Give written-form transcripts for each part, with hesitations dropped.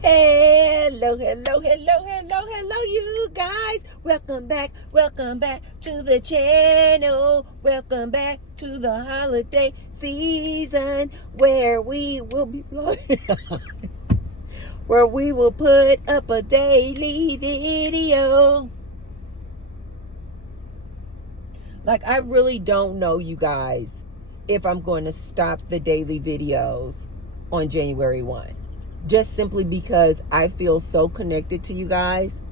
Hello, hello, hello, hello, hello, you guys. Welcome back to the channel. Welcome back to the holiday season where we will be vlogging, where we will put up a daily video. Like, I really don't know, you guys, if I'm going to stop the daily videos on January 1. Just simply because I feel so connected to you guys.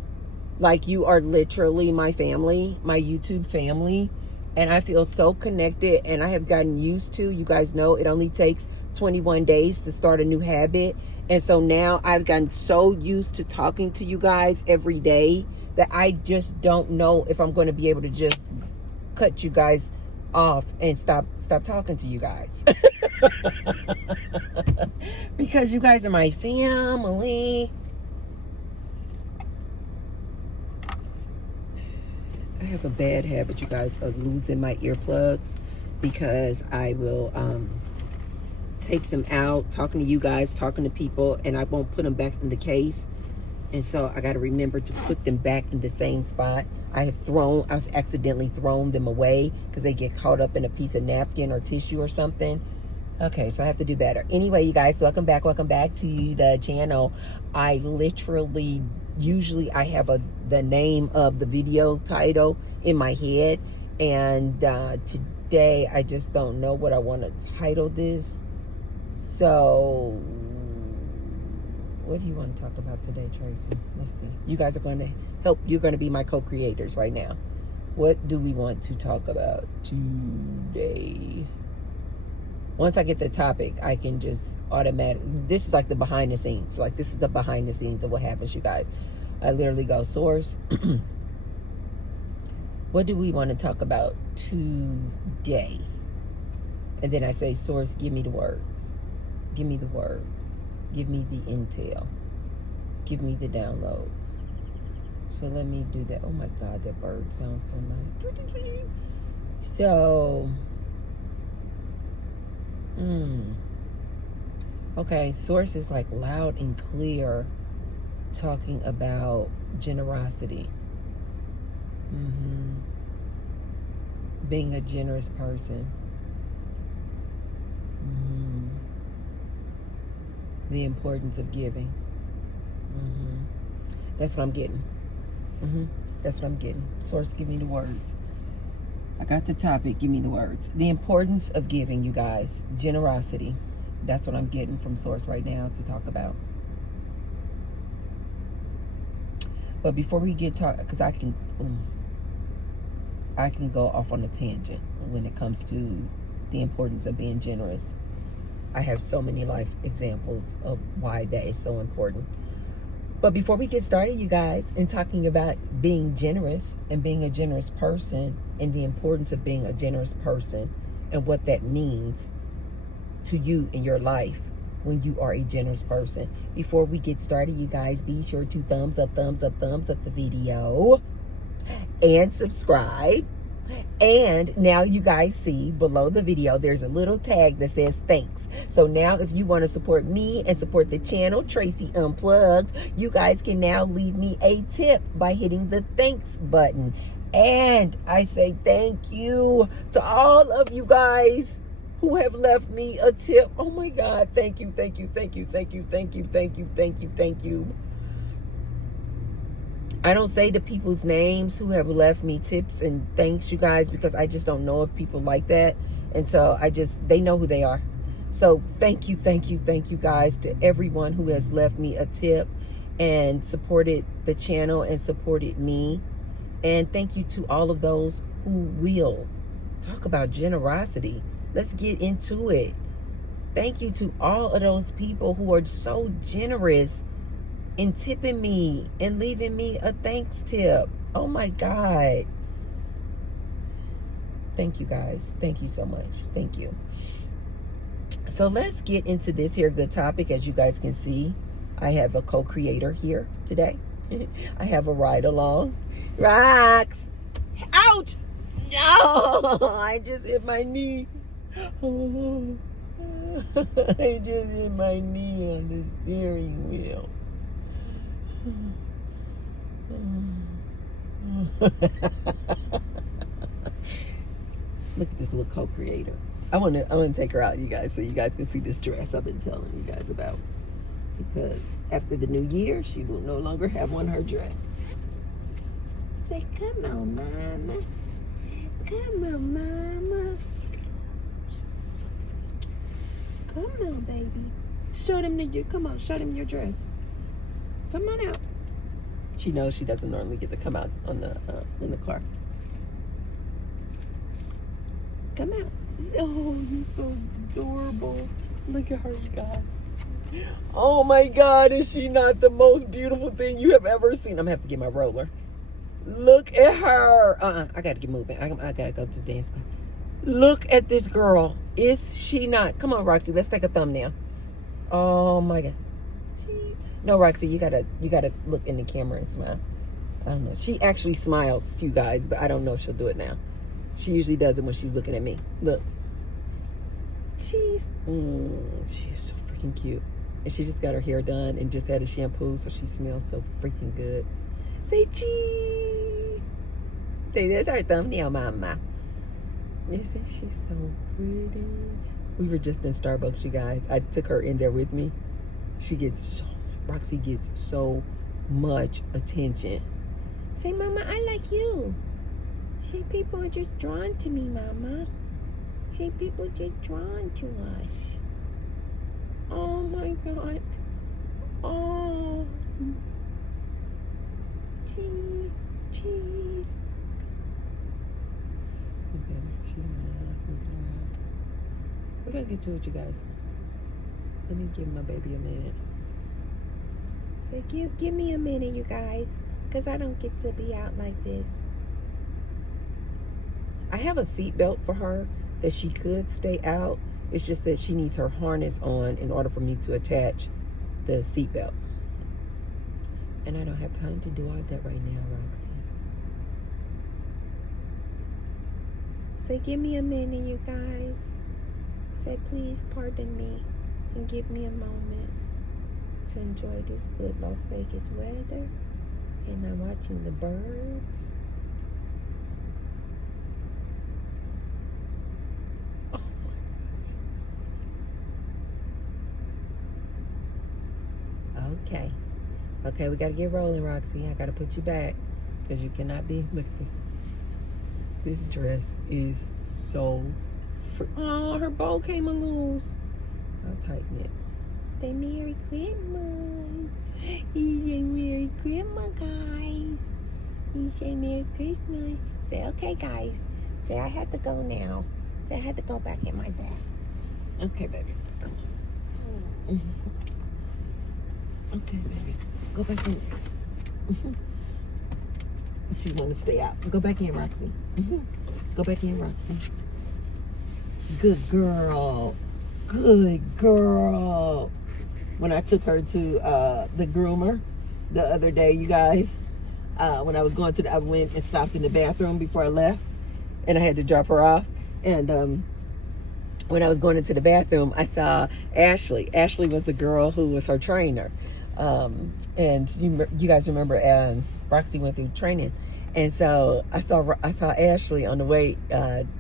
Like, you are literally my family, my YouTube family. And I feel so connected, and I have gotten used to, you guys know, it only takes 21 days to start a new habit. And so now I've gotten so used to talking to you guys every day that I just don't know if I'm going to be able to just cut you guys off and stop talking to you guys. Because you guys are my family. I have a bad habit, you guys, of losing my earplugs, because I will take them out, talking to you guys, talking to people, and I won't put them back in the case. And so I got to remember to put them back in the same spot. I've accidentally thrown them away because they get caught up in a piece of napkin or tissue or something. Okay, so I have to do better. Anyway, you guys, welcome back to the channel. I literally, usually I have the name of the video title in my head, and today I just don't know what I want to title this. So what do you want to talk about today, Tracy? Let's see. You guys are going to help. You're going to be my co-creators right now. What do we want to talk about today? Once I get the topic, I can just this is like the behind the scenes. Like, this is the behind the scenes of what happens, you guys. I literally go, source, what do we want to talk about today? And then I say, source, give me the words. Give me the words. Give me the intel. Give me the download. So let me do that. Oh my God, that bird sounds so nice. So, okay, source is like loud and clear, talking about generosity. Being a generous person. The importance of giving. That's what I'm getting. That's what I'm getting. Source, give me the words. I got the topic, give me the words. The importance of giving, you guys. Generosity. That's what I'm getting from source right now to talk about. But before we get because I can go off on a tangent when it comes to the importance of being generous. I have so many life examples of why that is so important. But before we get started, you guys, in talking about being generous and being a generous person and the importance of being a generous person and what that means to you in your life when you are a generous person. Before we get started, you guys, be sure to thumbs up the video and subscribe. And now you guys see below the video, there's a little tag that says thanks. So now if you want to support me and support the channel, Tracy Unplugged, you guys can now leave me a tip by hitting the thanks button. And I say thank you to all of you guys who have left me a tip. Oh my God, thank you. I don't say the people's names who have left me tips and thanks, you guys, because I just don't know if people like that. And so they know who they are. So thank you guys, to everyone who has left me a tip and supported the channel and supported me. And thank you to all of those who will talk about generosity. Let's get into it. Thank you to all of those people who are so generous in tipping me and leaving me a thanks tip. Oh my God. Thank you guys. Thank you so much. Thank you. So let's get into this here good topic. As you guys can see, I have a co-creator here today. I have a ride along. Rocks. Ouch. No, I just hit my knee. I just hit my knee on the steering wheel. Look at this little co-creator. I want to take her out, you guys, so you guys can see this dress I've been telling you guys about. Because after the new year, she will no longer have on her dress. Say, come on, mama. Come on, mama. She's so freaky. Come on, baby. Show them come on, show them your dress. Come on out. She knows she doesn't normally get to come out on the in the car. Come out. Oh, you're so adorable. Look at her, you guys. Oh my God, is she not the most beautiful thing you have ever seen? I'm gonna have to get my roller. Look at her. I gotta get moving. I gotta go to the dance club. Look at this girl. Is she not? Come on, Roxy, let's take a thumbnail. Oh my God. Jeez. No, Roxy, you gotta look in the camera and smile. I don't know. She actually smiles, you guys, but I don't know if she'll do it now. She usually does it when she's looking at me. Look. She's so freaking cute. And she just got her hair done and just had a shampoo, so she smells so freaking good. Say cheese. Say, that's our thumbnail, mama. Isn't she so pretty? We were just in Starbucks, you guys. I took her in there with me. Roxy gets so much attention. Say, mama, I like you. Say, people are just drawn to me, mama. Say, people just drawn to us. Oh my God. Oh. Cheese, cheese. Look at her. She loves looking around. We're gonna get to it, you guys. Let me give my baby a minute. Say, give me a minute, you guys, because I don't get to be out like this. I have a seatbelt for her that she could stay out. It's just that she needs her harness on in order for me to attach the seatbelt. And I don't have time to do all that right now, Roxy. Say, give me a minute, you guys. Say, please pardon me and give me a moment to enjoy this good Las Vegas weather. And I'm watching the birds. Oh my gosh. Okay. Okay, we got to get rolling, Roxy. I got to put you back because you cannot be. Look at this. This dress is so oh, her bow came loose. I'll tighten it. Say Merry Christmas. You say Merry Christmas, guys. You say Merry Christmas. Say, okay, guys. Say, I have to go now. Say, I had to go back in my bag. Okay, baby. Come on. Okay, baby. Let's go back in there. She want to stay out. Go back in, Roxy. Go back in, Roxy. Good girl. Good girl. When I took her to the groomer the other day, you guys, when I was going to I went and stopped in the bathroom before I left, and I had to drop her off. And when I was going into the bathroom, I saw Ashley. Ashley was the girl who was her trainer. And you guys remember Roxy went through training, and so I saw Ashley on the way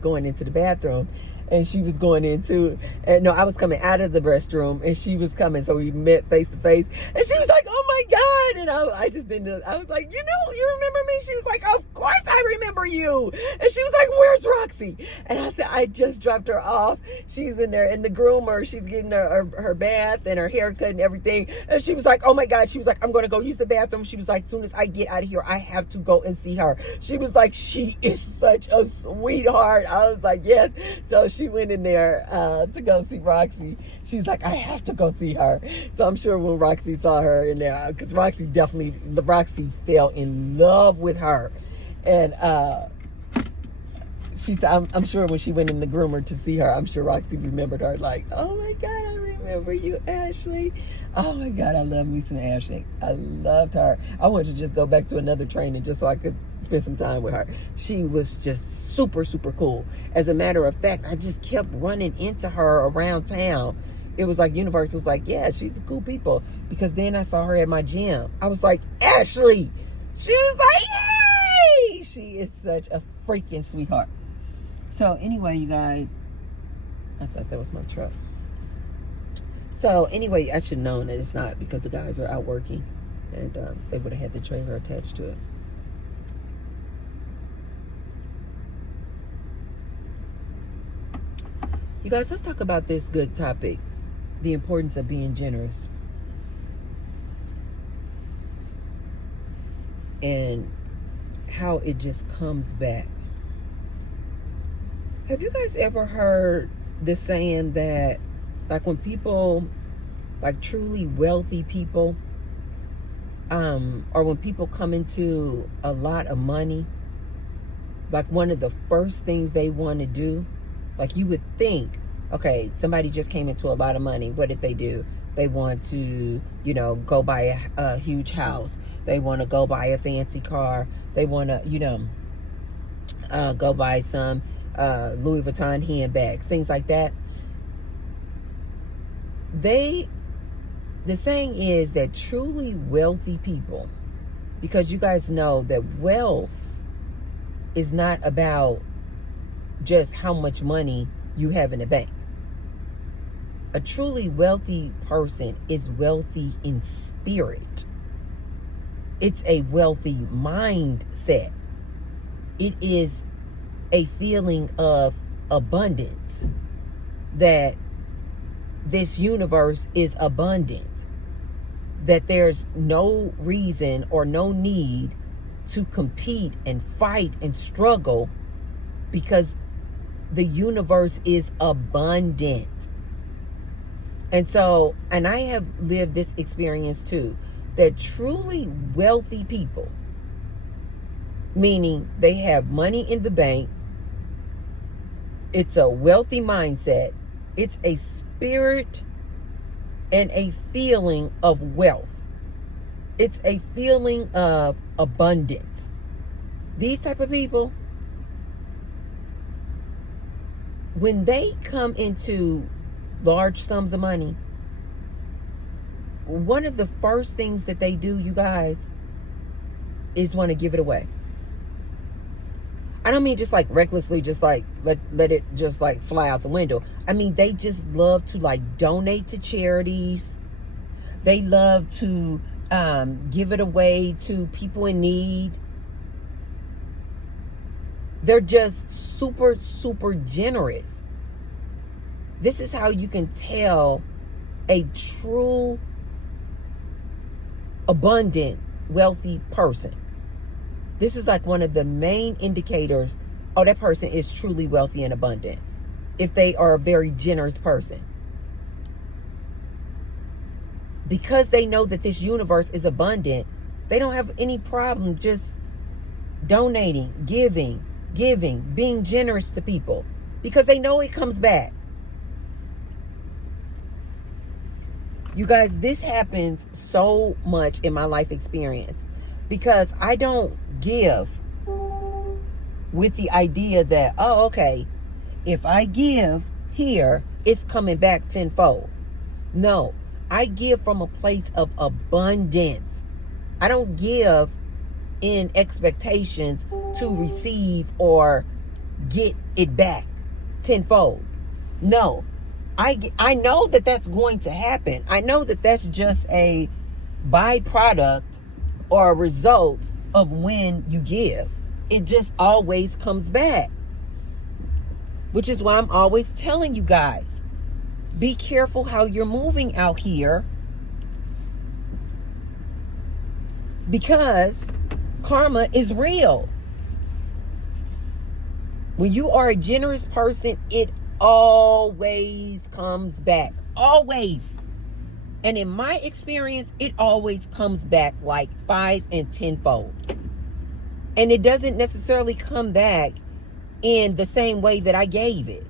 going into the bathroom, and she was going into, and no, I was coming out of the restroom, and she was coming, so we met face to face, and she was like, oh my God, and I just didn't know. I was like, you remember me? She was like, of course I remember you. And she was like, where's Roxy? And I said, I just dropped her off. She's in there in the groomer. She's getting her bath and her haircut and everything. And she was like, oh my God. She was like, I'm going to go use the bathroom. She was like, as soon as I get out of here, I have to go and see her. She was like, she is such a sweetheart. I was like, yes. So she went in there to go see Roxy. She's like, I have to go see her. So I'm sure when Roxy saw her in there, because Roxy fell in love with her. And she said, I'm sure when she went in the groomer to see her, I'm sure Roxy remembered her, like, oh my God, I remember you, Ashley. Oh my God, I love me some Ashley. I loved her. I wanted to just go back to another training just so I could spend some time with her. She was just super, super cool. As a matter of fact, I just kept running into her around town. it was like universe was like, yeah, she's a cool people. Because then I saw her at my gym. I was like, Ashley. She was like, yay! She is such a freaking sweetheart. So anyway, you guys, I thought that was my truck. So anyway, I should have known that it's not, because the guys are out working, and they would have had the trailer attached to it. You guys, let's talk about this good topic, the importance of being generous. And how it just comes back. Have you guys ever heard the saying that, like, when people, like truly wealthy people, or when people come into a lot of money, like one of the first things they want to do, like you would think, okay, somebody just came into a lot of money. What did they do? They want to, you know, go buy a huge house. They want to go buy a fancy car. They want to, you know, go buy some Louis Vuitton handbags, things like that. The saying is that truly wealthy people, because you guys know that wealth is not about just how much money you have in the bank. A truly wealthy person is wealthy in spirit. It's a wealthy mindset. It is a feeling of abundance, that this universe is abundant, that there's no reason or no need to compete and fight and struggle, because the universe is abundant. And so, and I have lived this experience too, that truly wealthy people, meaning they have money in the bank, it's a wealthy mindset, it's a spirit and a feeling of wealth. It's a feeling of abundance. These type of people, when they come into large sums of money, one of the first things that they do, you guys, is want to give it away. I don't mean just like recklessly, just like let it just like fly out the window. I mean, they just love to like donate to charities. They love to give it away to people in need. They're just super, super generous. This is how you can tell a true, abundant, wealthy person. This is like one of the main indicators, oh, that person is truly wealthy and abundant, if they are a very generous person. Because they know that this universe is abundant, they don't have any problem just donating, giving, being generous to people, because they know it comes back. You guys, this happens so much in my life experience, because I don't give with the idea that, oh, okay, if I give here, it's coming back tenfold. No, I give from a place of abundance. I don't give in expectations to receive or get it back tenfold. No, I know that that's going to happen. I know that that's just a byproduct or a result of when you give. It just always comes back. Which is why I'm always telling you guys, be careful how you're moving out here, because karma is real. When you are a generous person, it always comes back. Always. And in my experience, it always comes back like 5 and 10-fold. And it doesn't necessarily come back in the same way that I gave it.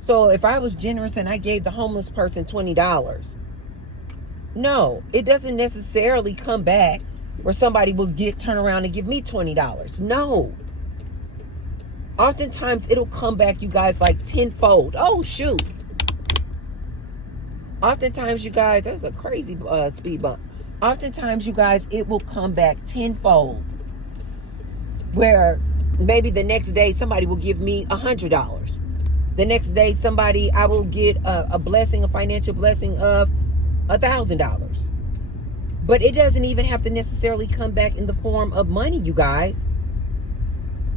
So if I was generous and I gave the homeless person $20, no, it doesn't necessarily come back where somebody will turn around and give me $20. No. Oftentimes it'll come back, you guys, like 10-fold. Oh, shoot. Oftentimes, you guys, that's a crazy speed bump. Oftentimes, you guys, it will come back tenfold. Where maybe the next day somebody will give me $100. The next day I will get a blessing, a financial blessing of $1,000. But it doesn't even have to necessarily come back in the form of money, you guys.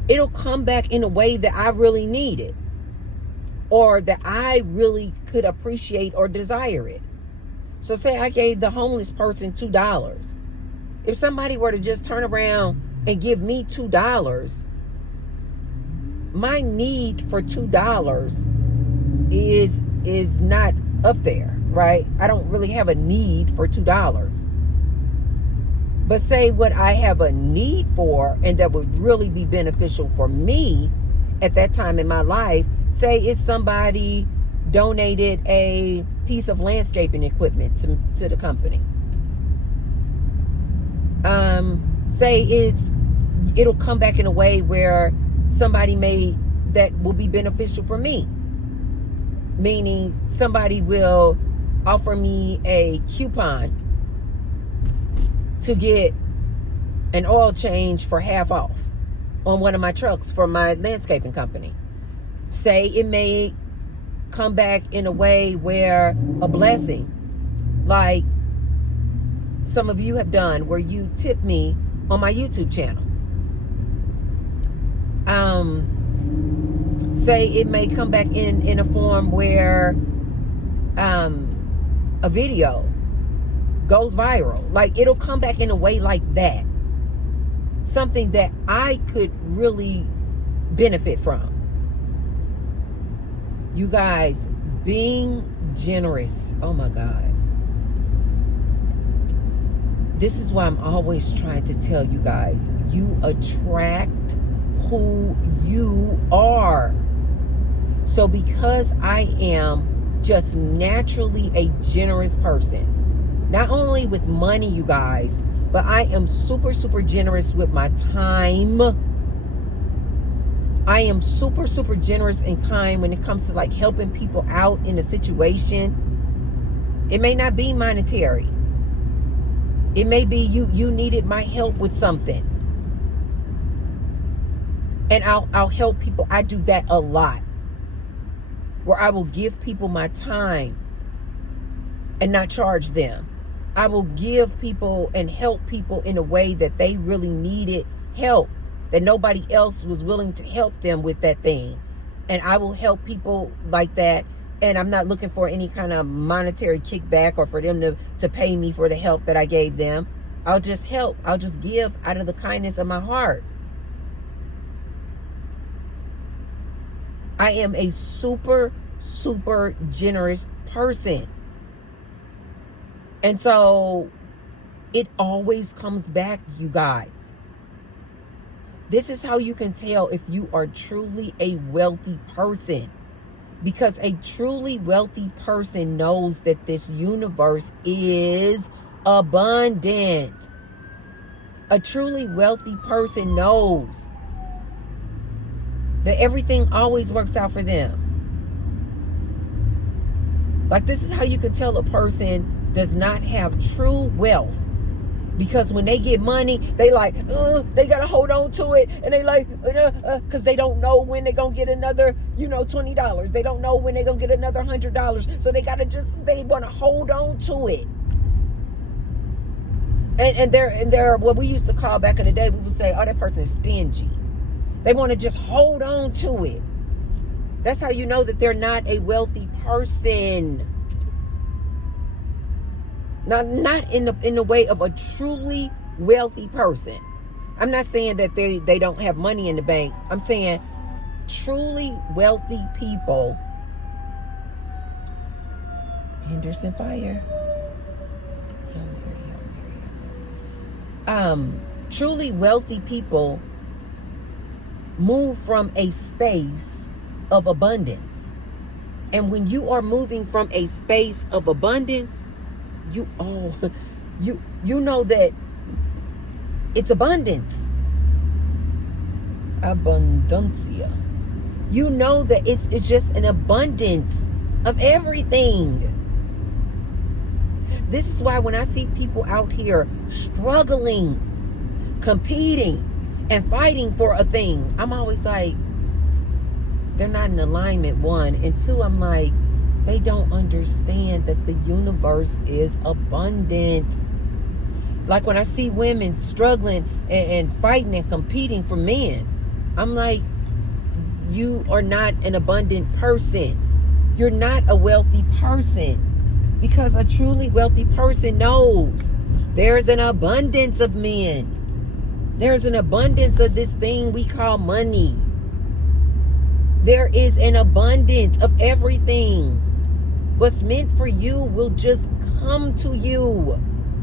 It'll come back in a way that I really need it, or that I really could appreciate or desire it. So say I gave the homeless person $2. If somebody were to just turn around and give me $2, my need for $2 is not up there, right? I don't really have a need for $2. But say what I have a need for, and that would really be beneficial for me at that time in my life. Say it's somebody donated a piece of landscaping equipment to the company. Say it'll come back in a way where somebody that will be beneficial for me. Meaning somebody will offer me a coupon to get an oil change for half off on one of my trucks for my landscaping company. Say it may come back in a way where a blessing, like some of you have done, where you tip me on my YouTube channel. Say it may come back in a form where a video goes viral. Like, it'll come back in a way like that. Something that I could really benefit from. You guys, being generous. Oh my God. This is why I'm always trying to tell you guys, you attract who you are. So because I am just naturally a generous person, not only with money, you guys, but I am super, super generous with my time. I am super, super generous and kind when it comes to like helping people out in a situation. It may not be monetary. It may be you needed my help with something. And I'll help people. I do that a lot. Where I will give people my time and not charge them. I will give people and help people in a way that they really needed help, that nobody else was willing to help them with that thing. And I will help people like that. And I'm not looking for any kind of monetary kickback or for them to pay me for the help that I gave them. I'll just help. I'll just give out of the kindness of my heart. I am a super, super generous person. And so it always comes back, you guys. This is how you can tell if you are truly a wealthy person. Because a truly wealthy person knows that this universe is abundant. A truly wealthy person knows that everything always works out for them. Like, this is how you can tell a person does not have true wealth. Because when they get money, they like, they got to hold on to it. And they like, because they don't know when they're going to get another, $20. They don't know when they're going to get another $100. So they want to hold on to it. And they're what we used to call back in the day, we would say, oh, that person is stingy. They want to just hold on to it. That's how you know that they're not a wealthy person. Not in the way of a truly wealthy person. I'm not saying that they don't have money in the bank. I'm saying truly wealthy people. Henderson Fire. Truly wealthy people move from a space of abundance. And when you are moving from a space of abundance, you know that it's abundance. Abundancia. You know that it's just an abundance of everything. This is why when I see people out here struggling, competing, and fighting for a thing, I'm always like, they're not in alignment, one. And two, I'm like, they don't understand that the universe is abundant. Like when I see women struggling and fighting and competing for men, I'm like, you are not an abundant person. You're not a wealthy person. Because a truly wealthy person knows there's an abundance of men. There's an abundance of this thing we call money. There is an abundance of everything. What's meant for you will just come to you.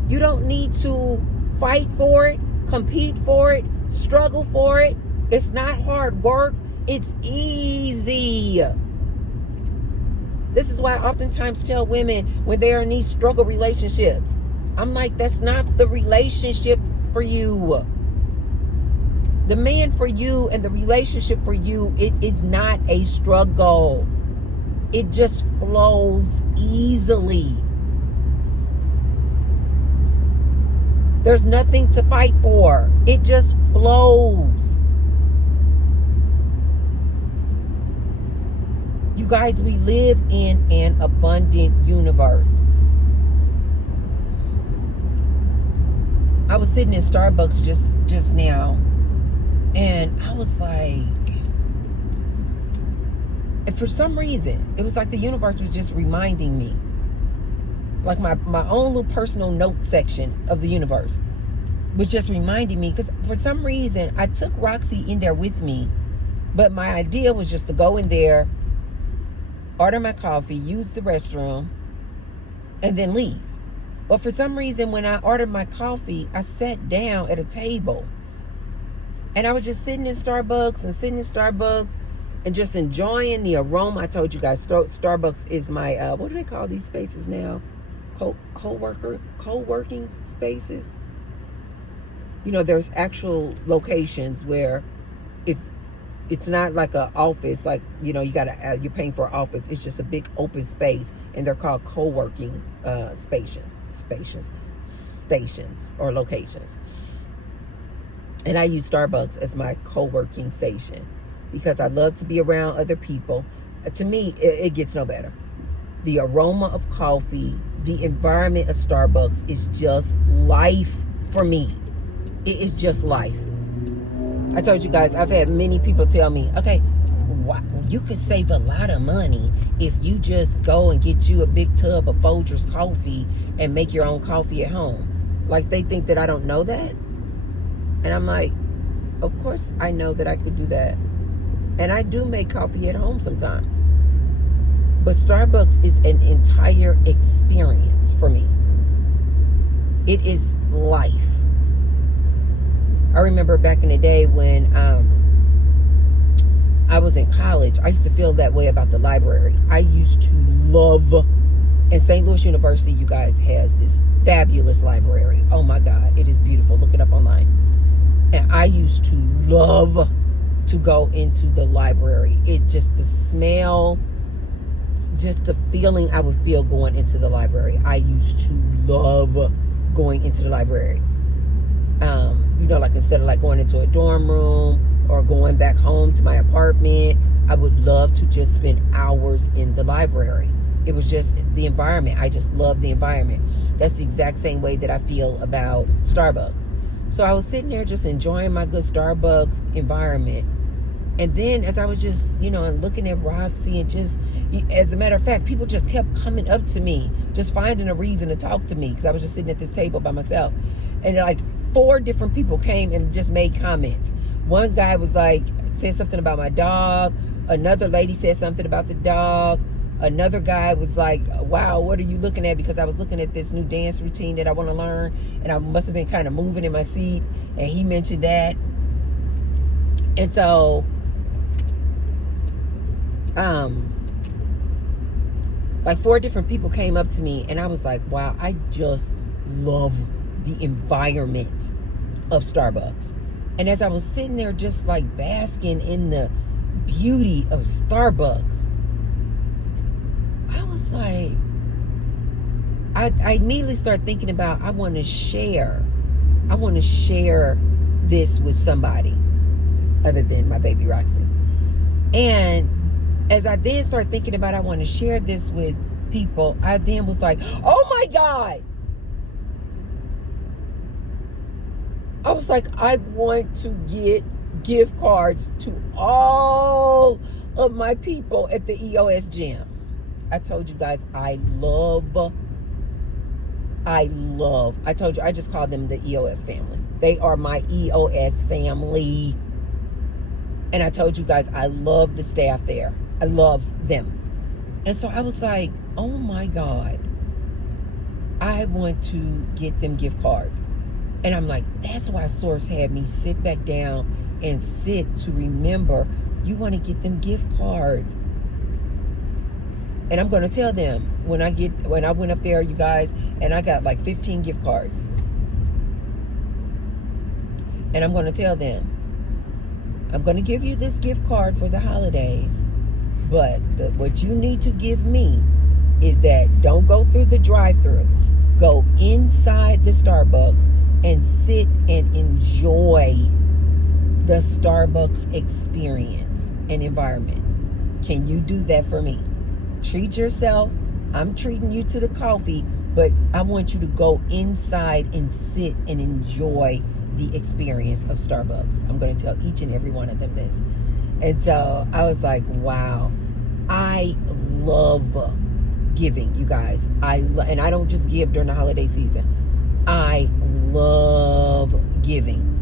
You don't need to fight for it, compete for it, struggle for it. It's not hard work. It's easy. This is why I oftentimes tell women when they're in these struggle relationships, I'm like, that's not the relationship for you. The man for you and the relationship for you, it is not a struggle. It just flows easily. There's nothing to fight for. It just flows. You guys, we live in an abundant universe. I was sitting in Starbucks just now, and I was like, and for some reason, it was like the universe was just reminding me, like my own little personal note section of the universe was just reminding me, because for some reason, I took Roxy in there with me, but my idea was just to go in there, order my coffee, use the restroom, and then leave. But for some reason, when I ordered my coffee, I sat down at a table. And I was just sitting in Starbucks and just enjoying the aroma. I told you guys, Starbucks is my, what do they call these spaces now? Co-working spaces. You know, there's actual locations where if it's not like an office, like, you know, you're paying for an office. It's just a big open space, and they're called co-working stations or locations. And I use Starbucks as my co-working station because I love to be around other people. To me, it gets no better. The aroma of coffee, the environment of Starbucks is just life for me. It is just life. I told you guys, I've had many people tell me, okay, you could save a lot of money if you just go and get you a big tub of Folgers coffee and make your own coffee at home. Like, they think that I don't know that. And I'm like, of course I know that I could do that. And I do make coffee at home sometimes. But Starbucks is an entire experience for me. It is life. I remember back in the day when I was in college, I used to feel that way about the library. I used to love, and St. Louis University, you guys, has this fabulous library. Oh my God, it is beautiful. Look it up online. And I used to love to go into the library. It just, the smell, just the feeling I would feel going into the library. I used to love going into the library. You know, like instead of like going into a dorm room or going back home to my apartment, I would love to just spend hours in the library. It was just the environment. I just love the environment. That's the exact same way that I feel about Starbucks. So I was sitting there just enjoying my good Starbucks environment. And then as I was just, you know, and looking at Roxy, and just, as a matter of fact, people just kept coming up to me, just finding a reason to talk to me, because I was just sitting at this table by myself. And like 4 different people came and just made comments. One guy was like, said something about my dog. Another lady said something about the dog. Another guy was like, wow, what are you looking at? Because I was looking at this new dance routine that I want to learn. And I must have been kind of moving in my seat. And he mentioned that. And so, like 4 different people came up to me. And I was like, wow, I just love the environment of Starbucks. And as I was sitting there just like basking in the beauty of Starbucks, I was like, I immediately start thinking about, I want to share this with somebody other than my baby Roxy. And as I then start thinking about, I want to share this with people, I then was like, oh my God. I was like, I want to get gift cards to all of my people at the EOS gym. I told you guys, I told you, I just call them the EOS family. They are my EOS family. And I told you guys, I love the staff there. I love them. And so I was like, oh my God, I want to get them gift cards. And I'm like, that's why Source had me sit back down and sit to remember, you want to get them gift cards. And I'm going to tell them when I went up there, you guys, and I got like 15 gift cards. And I'm going to tell them, I'm going to give you this gift card for the holidays, but what you need to give me is that don't go through the drive-thru. Go inside the Starbucks and sit and enjoy the Starbucks experience and environment. Can you do that for me? Treat yourself. I'm treating you to the coffee, but I want you to go inside and sit and enjoy the experience of Starbucks. I'm going to tell each and every one of them this. And so I was like, wow, I love giving, you guys. And I don't just give during the holiday season. I love giving.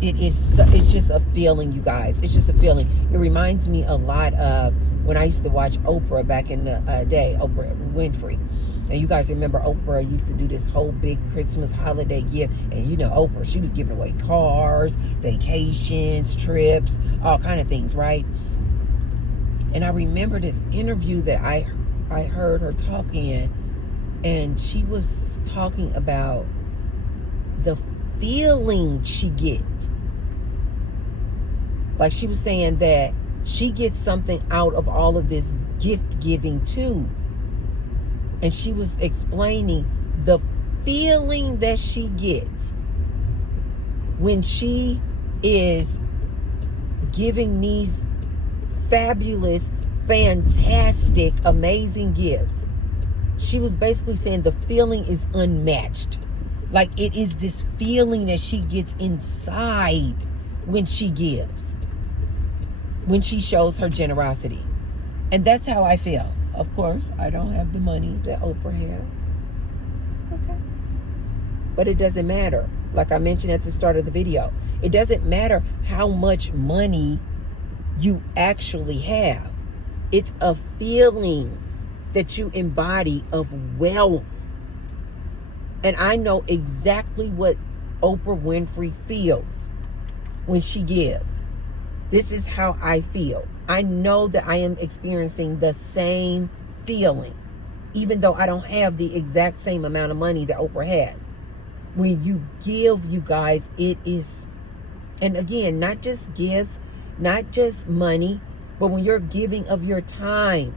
It's just a feeling, you guys. It's just a feeling. It reminds me a lot of when I used to watch Oprah back in the day, Oprah Winfrey. And you guys remember Oprah used to do this whole big Christmas holiday gift. And you know Oprah, she was giving away cars, vacations, trips, all kind of things, right? And I remember this interview that I heard her talk in, and she was talking about the feeling she gets. Like she was saying that she gets something out of all of this gift giving too. And she was explaining the feeling that she gets when she is giving these fabulous, fantastic, amazing gifts. She was basically saying the feeling is unmatched. Like it is this feeling that she gets inside when she gives, when she shows her generosity. And that's how I feel. Of course, I don't have the money that Oprah has. Okay. But it doesn't matter. Like I mentioned at the start of the video, it doesn't matter how much money you actually have. It's a feeling that you embody of wealth. And I know exactly what Oprah Winfrey feels when she gives. This is how I feel. I know that I am experiencing the same feeling, even though I don't have the exact same amount of money that Oprah has. When you give, you guys, it is, and again, not just gifts, not just money, but when you're giving of your time,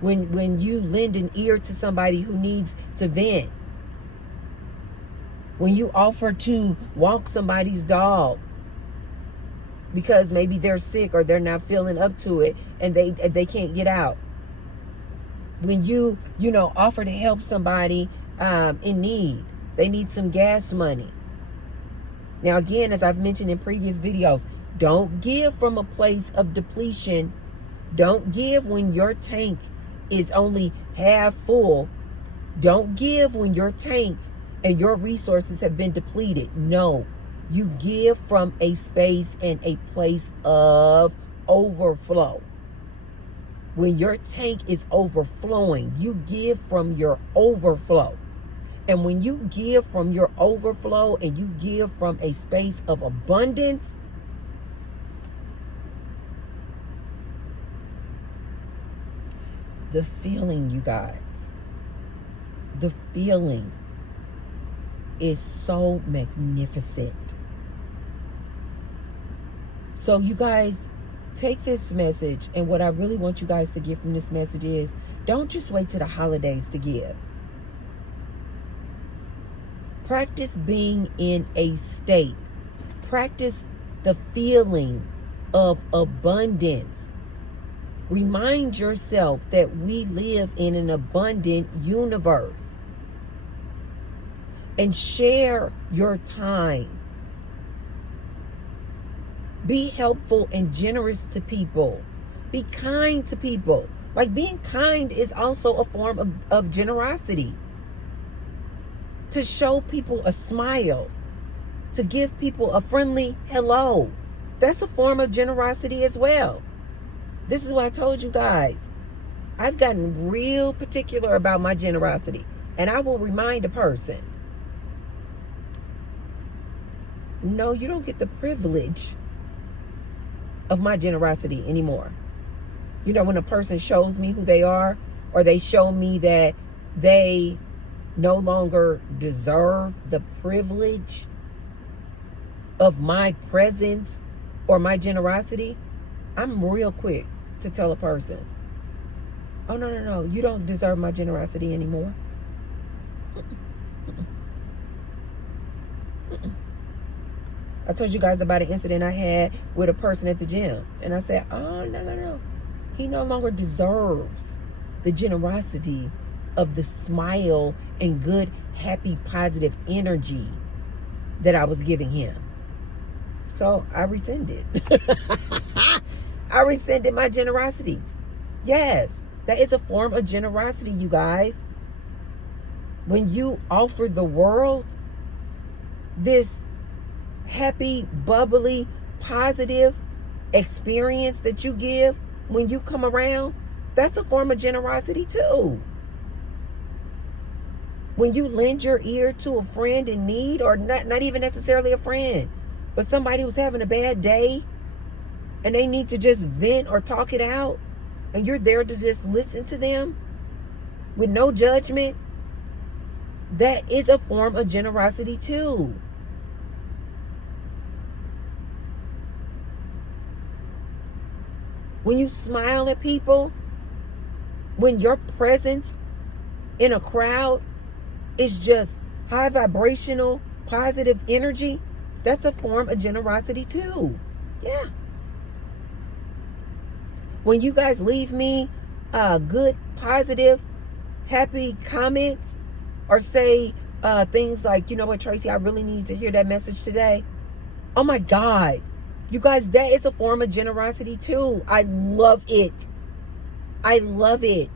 when you lend an ear to somebody who needs to vent, when you offer to walk somebody's dog because maybe they're sick or they're not feeling up to it and they can't get out. When you offer to help somebody in need, they need some gas money. Now again, as I've mentioned in previous videos, don't give from a place of depletion. Don't give when your tank is only half full. Don't give when your tank and your resources have been depleted. No. You give from a space and a place of overflow. When your tank is overflowing, you give from your overflow. And when you give from your overflow and you give from a space of abundance, the feeling, you guys, the feeling is so magnificent. So you guys, take this message, and what I really want you guys to get from this message is, don't just wait till the holidays to give. Practice being in a state. Practice the feeling of abundance. Remind yourself that we live in an abundant universe. And share your time. Be helpful and generous to people. Be kind to people. Like, being kind is also a form of generosity. To show people a smile. To give people a friendly hello. That's a form of generosity as well. This is what I told you guys. I've gotten real particular about my generosity. And I will remind a person, no, you don't get the privilege of my generosity anymore. You know, when a person shows me who they are, or they show me that they no longer deserve the privilege of my presence or my generosity, I'm real quick to tell a person, oh, no, you don't deserve my generosity anymore. I told you guys about an incident I had with a person at the gym. And I said, oh, no. He no longer deserves the generosity of the smile and good, happy, positive energy that I was giving him. So I rescinded. I rescinded my generosity. Yes, that is a form of generosity, you guys. When you offer the world this happy, bubbly, positive experience that you give when you come around, that's a form of generosity too. When you lend your ear to a friend in need, or not even necessarily a friend, but somebody who's having a bad day and they need to just vent or talk it out, and you're there to just listen to them with no judgment, that is a form of generosity too. When you smile at people, when your presence in a crowd is just high vibrational, positive energy, that's a form of generosity too. Yeah. When you guys leave me good, positive, happy comments, or say things like, you know what, Tracy, I really need to hear that message today. Oh my God. You guys, that is a form of generosity too. I love it. I love it.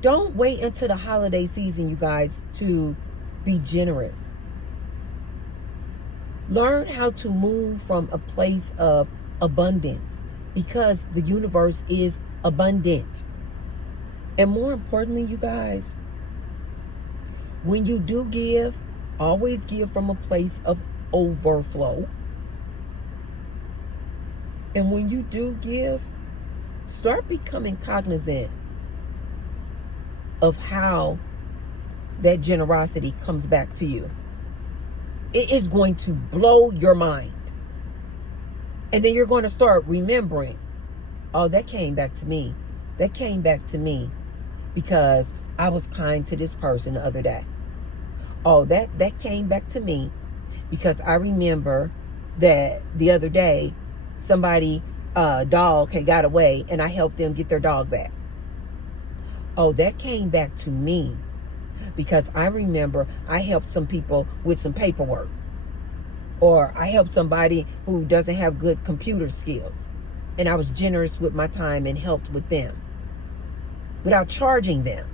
Don't wait until the holiday season, you guys, to be generous. Learn how to move from a place of abundance, because the universe is abundant. And more importantly, you guys, when you do give, always give from a place of overflow. And when you do give, start becoming cognizant of how that generosity comes back to you. It is going to blow your mind. And then you're going to start remembering, oh, that came back to me. That came back to me because I was kind to this person the other day. Oh, that came back to me because I remember that the other day somebody dog had got away and I helped them get their dog back. Oh, that came back to me because I remember I helped some people with some paperwork, or I helped somebody who doesn't have good computer skills, and I was generous with my time and helped with them without charging them.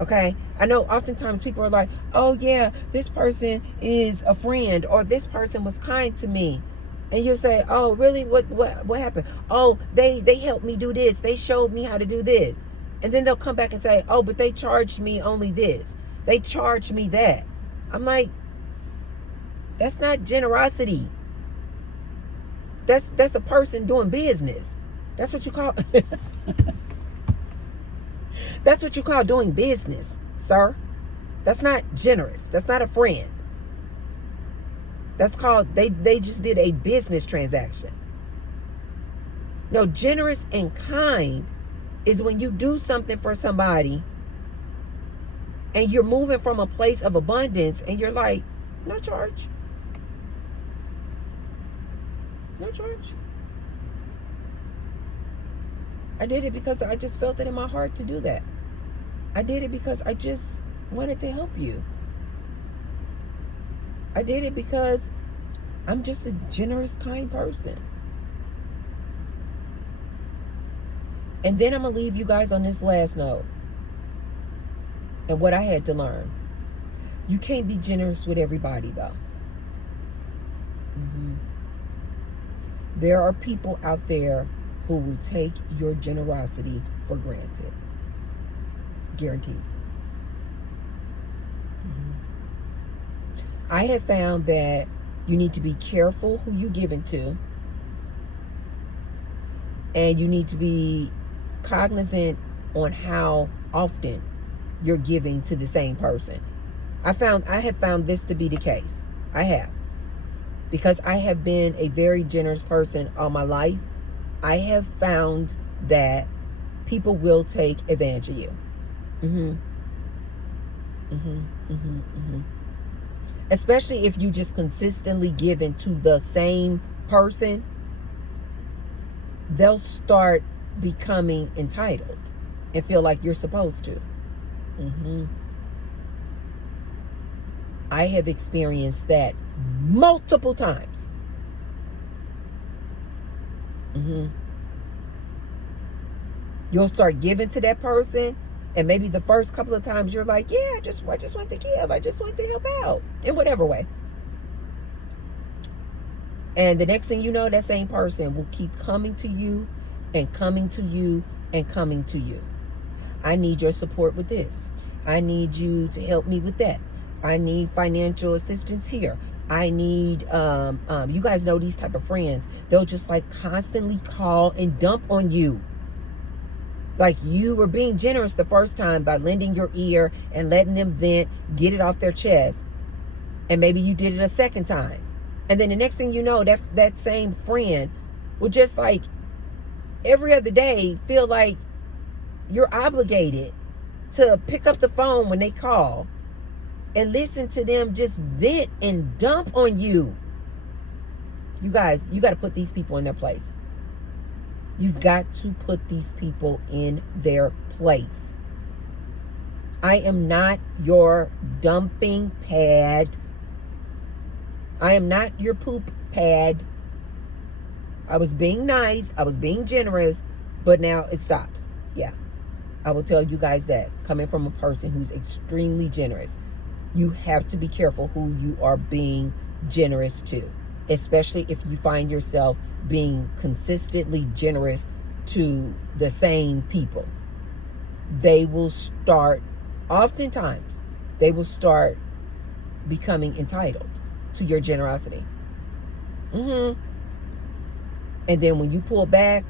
Okay, I know oftentimes people are like, oh yeah, this person is a friend, or this person was kind to me. And you'll say, oh really, what happened? Oh, they helped me do this, they showed me how to do this. And then they'll come back and say, oh, but they charged me only this, they charged me that. I'm like, that's not generosity. That's a person doing business. That's what you call that's what you call doing business, sir. That's not generous. That's not a friend. That's called, they just did a business transaction. No, generous and kind is when you do something for somebody And you're moving from a place of abundance, and you're like, no charge. No charge. I did it because I just felt it in my heart to do that. I did it because I just wanted to help you. I did it because I'm just a generous, kind person. And then I'm going to leave you guys on this last note. And what I had to learn. You can't be generous with everybody, though. There are people out there who will take your generosity for granted. Guaranteed. I have found that you need to be careful who you're giving to. And you need to be cognizant on how often you're giving to the same person. I have found this to be the case. I have. Because I have been a very generous person all my life, I have found that people will take advantage of you. Especially if you just consistently giving to the same person, they'll start becoming entitled and feel like you're supposed to. I have experienced that multiple times. You'll start giving to that person, and maybe the first couple of times you're like, yeah, I just want to give. I just want to help out in whatever way. And the next thing you know, that same person will keep coming to you and coming to you and coming to you. I need your support with this. I need you to help me with that. I need financial assistance here. I need, you guys know these type of friends. They'll just like constantly call and dump on you. Like you were being generous the first time by lending your ear and letting them vent, get it off their chest. And maybe you did it a second time. And then the next thing you know, that same friend will just like every other day feel like you're obligated to pick up the phone when they call and listen to them just vent and dump on you. You guys, you got to put these people in their place. You've got to put these people in their place. I am not your dumping pad. I am not your poop pad. I was being nice. I was being generous. But now it stops. Yeah. I will tell you guys that. Coming from a person who's extremely generous. You have to be careful who you are being generous to. Especially if you find yourself being consistently generous to the same people. They will start, oftentimes, they will start becoming entitled to your generosity. And then when you pull back,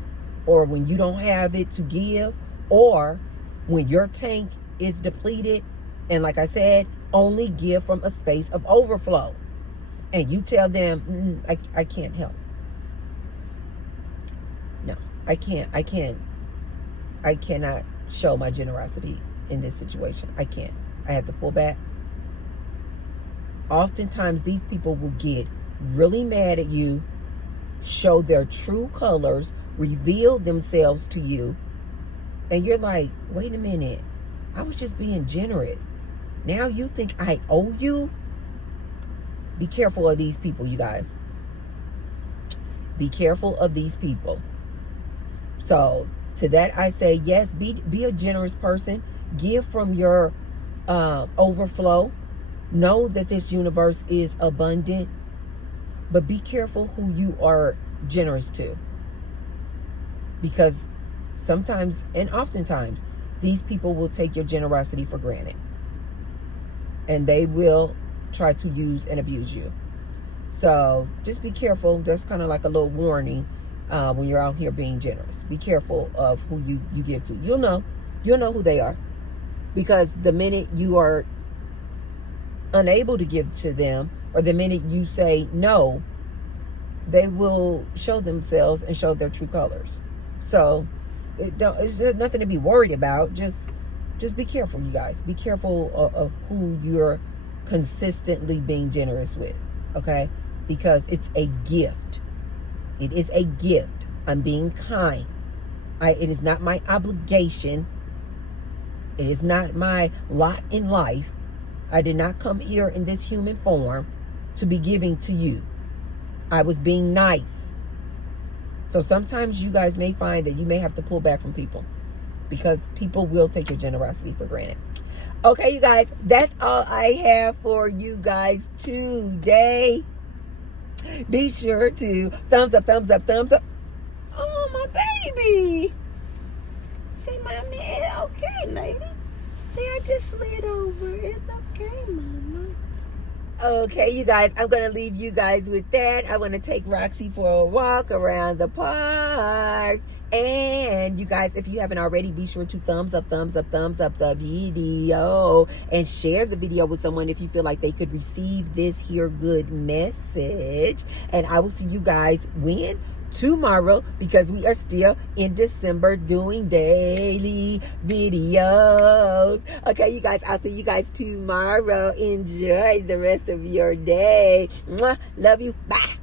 or when you don't have it to give, or when your tank is depleted, and like I said, only give from a space of overflow, and you tell them, I can't help. No, I cannot show my generosity in this situation. I can't. I have to pull back. Oftentimes, these people will get really mad at you, show their true colors, reveal themselves to you, and you're like, wait a minute, I was just being generous. Now you think I owe you? Be careful of these people, you guys. Be careful of these people. So to that I say, yes, be a generous person. Give from your overflow. Know that this universe is abundant. But be careful who you are generous to. Because sometimes, and oftentimes, these people will take your generosity for granted. And they will try to use and abuse you. So just be careful. That's kind of like a little warning when you're out here being generous. Be careful of who you give to. You'll know who they are. Because the minute you are unable to give to them, or the minute you say no, they will show themselves and show their true colors. So it's nothing to be worried about. Just just be careful, you guys. Be careful of who you're consistently being generous with, okay? Because it's a gift. It is a gift. I'm being kind. It is not my obligation. It is not my lot in life. I did not come here in this human form to be giving to you. I was being nice. So sometimes you guys may find that you may have to pull back from people because people will take your generosity for granted. Okay, you guys, that's all I have for you guys today. Be sure to thumbs up, thumbs up, thumbs up. Oh, my baby. Say, Mommy, okay, lady. See, I just slid over. It's okay, Mama. Okay, you guys, I'm going to leave you guys with that. I want to take Roxy for a walk around the park. And you guys, if you haven't already, be sure to thumbs up the video and share the video with someone if you feel like they could receive this here good message. And I will see you guys when? Tomorrow, because we are still in December doing daily videos. Okay, you guys, I'll see you guys tomorrow. Enjoy the rest of your day. Mwah. Love you. Bye.